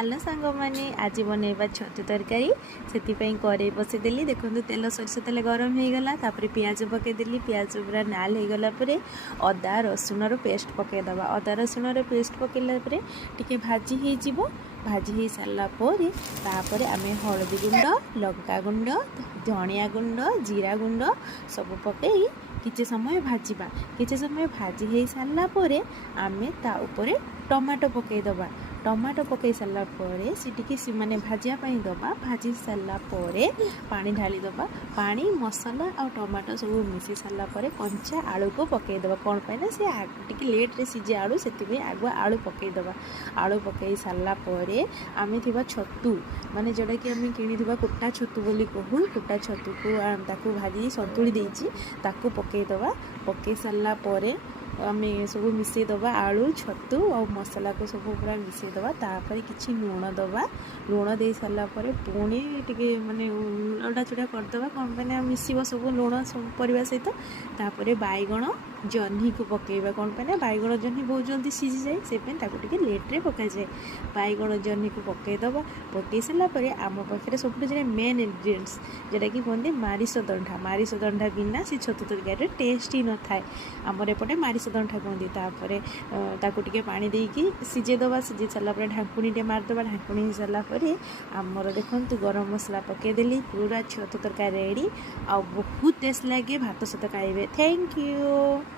Hello सांग मैंने आज बनैबा छतु तरकारी से कड़े बसईदेली देखो तेल सरष तेल गरम हो गला पियाज पकईदेली पियाज पूरा नाल हो गला अदा रसुण पेस्ट पकईदबा अदा रसुण पेस्ट पकईला टे भाजी हो भाजी हो सारापर आम हलदी गुंड लंका गुंड धनिया गुंड जीरा गुंड सब पकई किसी समय भाजवा किसी समय भाजी हो सारापर आम ता उपरे टमाटो पकईदबा टमाटो पकई सारापर से माने भाजापी दबा भाजी सारापर पानी ढाली दबा पानी मसला आ टमाटो सब मिसी सारापर कंचा आलू को पकईदबा कौन पाइना से टी लेट्रे सीझे आलू से आगुआ आलू पकईदबा आलू पकई सारापर आम थी छतु माने जोटा कि आम कि कुटा छतु बोली कहू कुटा छतु को भाजी सतुड़ी देती पकईदबा पकई सारापर आम सब मिसईदबा आलू छतु और मसला को सब पूरा मिसईदबा तापर किसी लुण दबा लुण दे सारापर पुणी टे माने लड़ा चुड़ा करदे कौन पे मिसब सब लुण सब परिवा सहित तापर बैगण जह्नी को पकईबा कौन पे बैगण जह्नी बहुत जल्दी सीझी जाए से टे लेट्रे पक जाए बैगण जह्नी को पकईदबा पकई सारापर आम पाखे सब मेन इनग्रेडिएंट्स जोटा कि कहते मारिश दंडा बिना से छतु तरकारी टेस्ट ही न थाए आमर एपटे मारिश दंडा कहते तापर टे पानी देकी सीझेदबा सीझे सारापर ढाकुणी मारिदबा ढाकुणी हो सारापर आमर देखु गरम मसला पकईदेली पूरा छतु तरकारी रेडी आ बहुत टेस्ट लगे भात सहित खाइबे। Thank you.